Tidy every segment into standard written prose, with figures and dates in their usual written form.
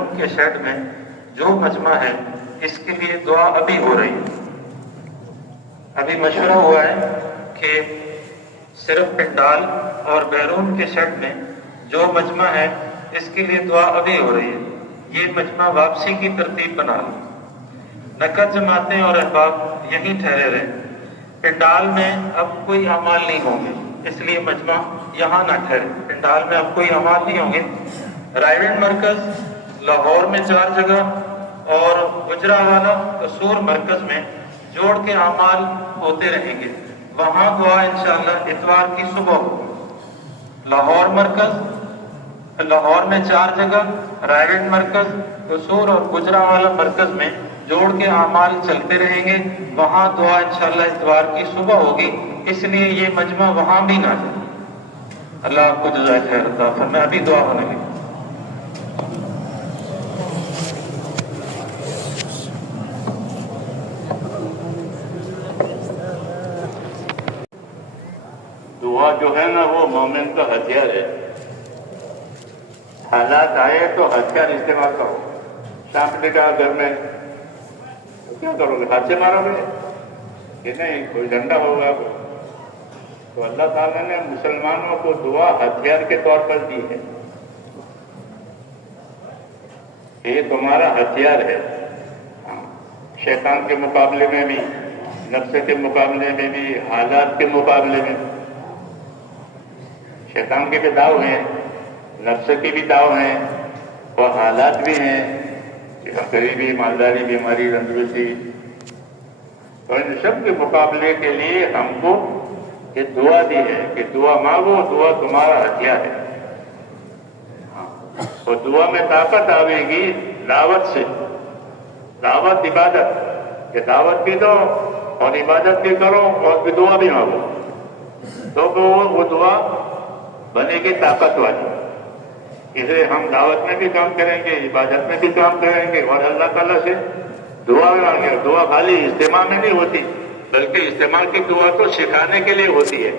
بیرون کے شیڈ میں جو مجمع ہے اس کے لیے دعا ابھی ہو رہی ہے. ابھی مشورہ ہوا ہے کہ صرف پنڈال اور بیرون کے شیڈ میں جو مجمع ہے اس کے لیے دعا ابھی ہو رہی ہے. یہ مجمع واپسی کی ترتیب بنا لو. نقد جماعتیں اور احباب یہیں ٹھہرے رہے. پنڈال میں اب کوئی اعمال نہیں ہوں گے، اس لیے مجمع یہاں نہ ٹھہرے. پنڈال میں اب کوئی اعمال نہیں ہوں گے. رائیونڈ مرکز لاہور میں 4 جگہ اور گجرانوالہ قصور مرکز میں جوڑ کے اعمال ہوتے رہیں گے. وہاں دعا انشاءاللہ اتوار کی صبح ہو. لاہور مرکز، لاہور میں 4 جگہ، رائیونڈ مرکز، قصور اور گجرانوالہ مرکز میں جوڑ کے اعمال چلتے رہیں گے. وہاں دعا انشاءاللہ اتوار کی صبح ہوگی، اس لیے یہ مجمع وہاں بھی نہ جائے. اللہ آپ کو جزائے خیر عطا فرمائے. ابھی دعا ہونے لگی. دعا جو ہے نا وہ مومن کا ہتھیار ہے. حالات آئے تو ہتھیار استعمال کرو. سانپ نے کہا گھر میں تو کیا کرو گے؟ ہاتھ سے مارو گے کہ نہیں؟ کوئی ڈنڈا ہوگا. تو اللہ تعالیٰ نے مسلمانوں کو دعا ہتھیار کے طور پر دی ہے. یہ تمہارا ہتھیار ہے. شیطان کے مقابلے میں بھی، نفس کے مقابلے میں بھی، حالات کے مقابلے میں. شیطان کے بھی داؤ ہیں، نفس کے بھی داؤ ہیں، اور حالات بھی ہیں، غریبی، مالداری، بیماری، تندرستی. تو ان سب کے مقابلے کے لیے ہم کو یہ دعا دی ہے کہ دعا مانگو. دعا تمہارا ہتھیار ہے. اور دعا میں طاقت آئے گی دعوت سے. دعوت عبادت، کہ دعوت بھی دو اور عبادت بھی کرو اور بھی دعا بھی مانگو، تو وہ دعا بنے گی طاقت والی. اسے ہم دعوت میں بھی کام کریں گے، عبادت میں بھی کام کریں گے، اور اللہ تعالیٰ سے دعا بھی مانگیں گے. دعا خالی اجتماع میں نہیں ہوتی، بلکہ اجتماع کی دعا تو سکھانے کے لیے ہوتی ہے.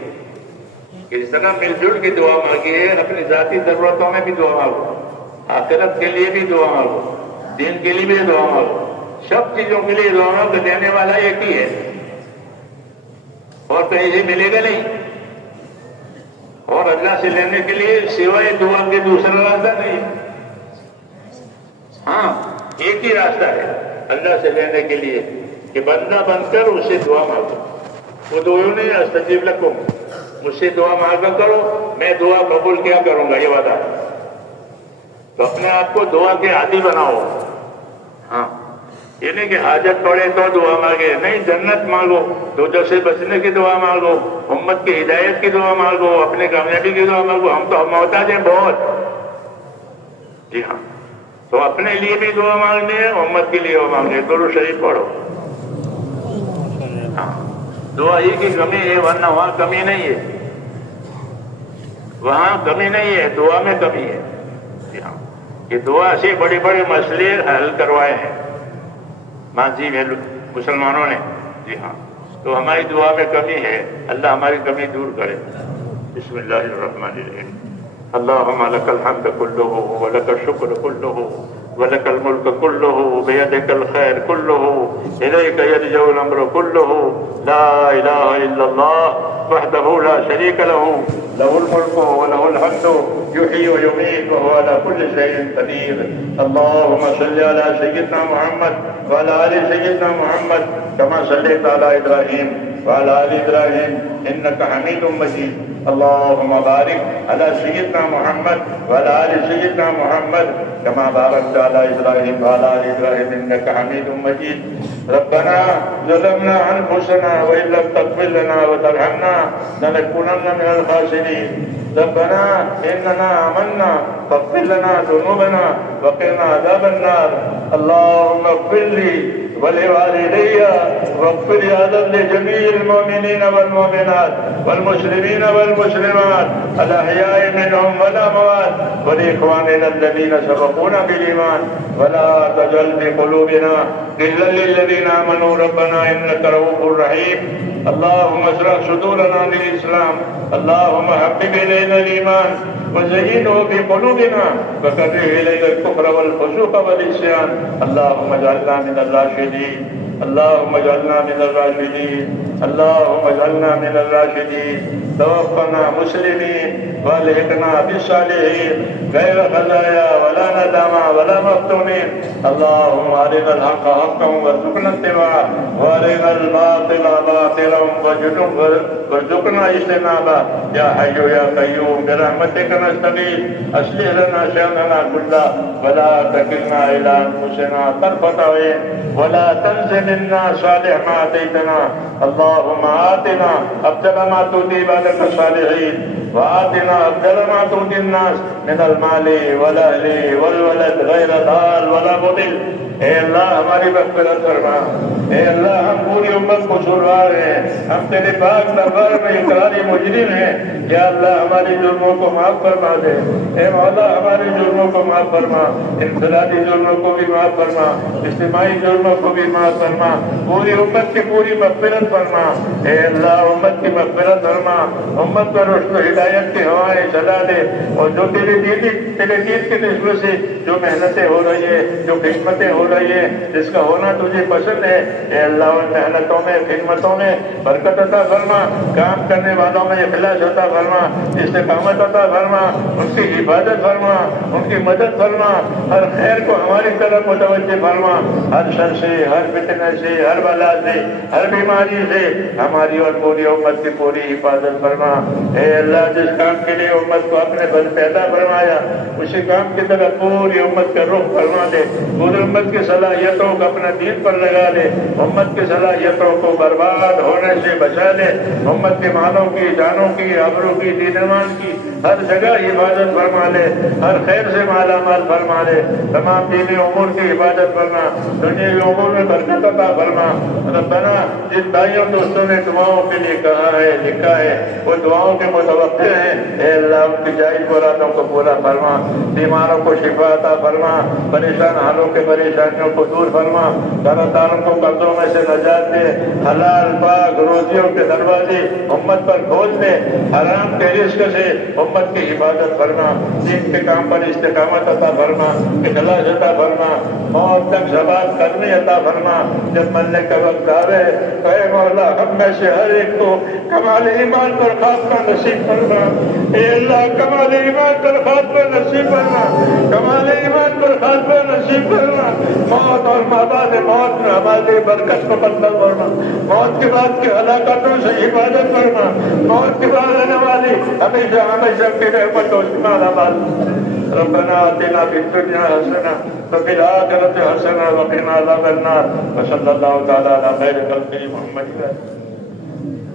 اس طرح مل جل کی دعا مانگیے. اپنی ذاتی ضرورتوں میں بھی دعا مانگو، آخرت کے لیے بھی دعا مانگو، دین کے لیے بھی دعا مانگو. سب چیزوں کے لیے دعا مانگو. دینے والا ایک ہی ہے اور کہیں سے ملے گا نہیں. اور اللہ سے لینے کے لیے سوائے دعا کے دوسرا راستہ نہیں. ہاں، ایک ہی راستہ ہے اللہ سے لینے کے لیے کہ بندہ بن کر اسے دعا مانگو. وہ دعونے استجیب لکم، مجھ سے دعا مانگا کرو، میں دعا قبول کیا کروں گا، یہ وعدہ ہے. تو اپنے آپ کو دعا کے عادی بناؤ. ہاں، یہ نہیں کہ حاجت پڑے تو دعا مانگے، نہیں. جنت مانگو، دوزخ سے بچنے کی دعا مانگو، امت کی ہدایت کی دعا مانگو، اپنے کامیابی کی دعا مانگو. ہم تو محتاج ہیں بہت. جی ہاں، تو اپنے لیے بھی دعا مانگنی ہے، امت کے لیے دعا مانگے. درود شریف پڑھو. ہاں، دعا ہی کی کمی ہے، ورنہ وہاں کمی نہیں ہے. وہاں کمی نہیں ہے، دعا میں کمی ہے. جی ہاں، یہ دعا سے بڑے بڑے مسئلے حل کروائے ہیں ماضی میں مسلمانوں نے. جی ہاں، تو ہماری دعا میں کمی ہے. اللہ ہماری کمی دور کرے. بسم اللہ الرحمن الرحیم. اللہم لک الحمد کلہ ولک الشکر کلہ ولک الملک کلہ بیدک الخیر کلہ الیک یرجع الامر کلہ لا الہ الا اللہ وحدہ لا شریک لہ لہ الملک ولہ الحمد یحیی ویمیت وهو على كل شيء قدیر. اللهم صل على سيدنا محمد وعلى آل سيدنا محمد كما صليت على إبراهيم وعلى آل إبراهيم إنك حميد مجيد. اللهم بارك على سيدنا محمد وعلى آل سيدنا محمد كما باركت على إبراهيم وعلى آل إبراهيم إنك حميد مجيد. ربنا ظلمنا أنفسنا وإن لم تغفر لنا وترحمنا لنكونن من الخاسرين. ربنا إننا آمنا فاغفر لنا ذنوبنا وقنا عذاب النار. اللهم اغفر لي ولوالدي واغفر لجميع المؤمنين والمؤمنات والمسلمين والمسلمات الأحياء منهم والأموات ولإخواننا الذين سبقونا بالإيمان ولا تجعل في قلوبنا غلا للذين آمنوا ربنا إنك رؤوف رحيم. اللهم اشرح صدورنا للإسلام. اللهم حبب إلينا الإيمان وزينه في قلوبنا وكره إلينا الكفر والفسوق والعصيان اللهم اجعلنا من الراشدين اللهم اجعلنا من الراشدين اللهم اجعلنا من الراشدين توفنا مسلمين والحقنا بالصالحين غير خزايا ولا ندامى ولا مفتونين اللهم أرنا الحق حقا وارزقنا اتباعه وأرنا الباطل باطلا وارزقنا اجتنابه يا حي يا قيوم برحمتك نستغيث أصلح لنا شأننا كله ولا تكلنا إلى أنفسنا طرفة عين ولا تنس منا صالح ما آتيتنا اللهم آتنا أفضل ما تؤتي عبادك الصالحين وآتنا أفضل ما تؤتي الناس من المال والأهل والولد غير ضال ولا مضل اے اللہ ہماری مغفرت فرما اے اللہ ہم پوری امت کو قصوروار ہیں ہم تیرے پاک دربار میں اقراری مجرم ہیں یا اللہ ہماری جرموں کو معاف فرما دے اے مولا ہمارے جرموں کو معاف فرما انفرادی جرموں کو بھی معاف فرما اجتماعی جرموں کو بھی معاف فرما پوری امت کی پوری مغفرت فرما اے اللہ امت کی مغفرت فرما امت پر رشد و ہدایت کی ہوائیں چلا دے اور جو تیرے دین کی نسبت سے جو محنتیں ہو رہی ہے جو خدمتیں ہو رہی ہے جس کا ہونا تجھے پسند ہے اے اللہ ان محنتوں میں خدمتوں میں برکت عطا فرما کام کرنے والوں میں اخلاص عطا فرما استقامت عطا فرما ان کی حفاظت فرما ان کی مدد فرما ہر خیر کو ہماری طرف متوجہ فرما ہر شر سے ہر فتنہ سے ہر بلا سے ہر بیماری سے ہماری اور پوری امت کی پوری حفاظت فرما اے اللہ جس کام کے لیے امت کو اپنے بل پیدا فرمایا اسی کام کی طرف پوری امت کا رخ فرما دے پوری امت کی صلاحیتوں کو اپنا دین پر لگا لے امت کی صلاحیتوں کو برباد ہونے سے بچا لے امت کے مالوں کی جانوں کی آبروں کی دین ایمان کی ہر جگہ حفاظت فرما لے ہر خیر سے مالا مال فرما لے تمام دینی امور کی حفاظت فرما دنیاوی امور میں برکت عطا فرما ربنا جن بھائیوں دوستوں نے دعاؤں کے لیے کہا ہے لکھا ہے وہ دعاؤں کے متوقع ہیں اے اللہ ان کی جائز مرادوں کو پورا فرما بیماروں کو شفا عطا فرما پریشان حالوں کے پریشانیوں کو دور فرما داروں کو قبضوں میں سے نجات دے حلال پاک روزیوں کے دروازے امت پر کھول دے حرام کے رزق سے امت کی حفاظت فرما دین کے کام پر استقامت عطا فرما اخلاص عطا فرما موت تک ثبات کرنے عطا فرما جب مرنے کا وقت آوے تو اے مولا ہم میں سے ہر ایک کو کمال ایمان پر خاتمہ نصیب فرما اے اللہ کمال ایمان پر خاتمہ نصیب فرما کمال ایمان پر خاتمہ نصیب فرما موت اور مابعد موت میں ہماری برکت کو بدل فرما موت کے بعد کی ہلاکتوں سے حفاظت فرما موت کے بعد آنے والی ہمیشہ ہمیشہ کی رحمت و شمال آباد ربنا آتنا فی الدنیا حسنہ وفی الآخرۃ حسنہ وقنا عذاب النار وصلی اللہ تعالی علی خیر خلقہ محمد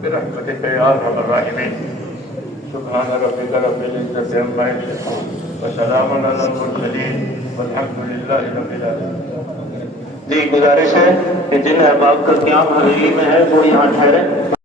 برحمتک یا ارحم الراحمین سبحان ربک رب العزۃ عما یصفون وسلام علی المرسلین والحمد للہ رب العالمین۔ جی گزارش ہے کہ جن احباب کا قیام حویلی میں ہے وہ یہاں ٹھہرے۔